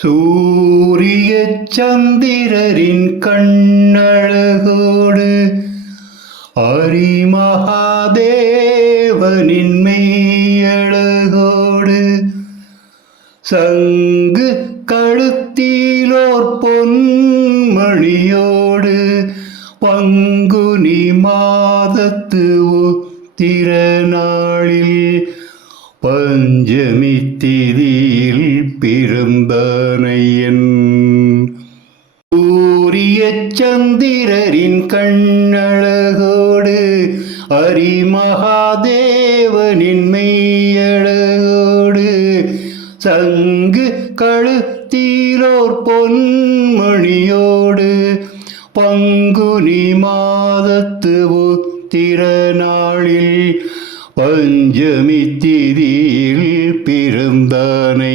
சூரிய சந்திரரின் கண்ணழகோடு அரிமகாதேவனின் மெய்யழகோடு சங்கு கழுத்திலோர் பொன்மணியோடு பங்குனி மாதத்து திருநாளில் பஞ்சமி திதியில் பிறந்தானையன். சூரிய சந்திரரின் கண்ணழகோடு அரிமகாதேவனின் மெய்யழகோடு சங்கு கழுத்திலோர் பொன்மணியோடு பங்குனி மாதத்து திருநாளில் பஞ்சமி திதியில் பிறந்தானை.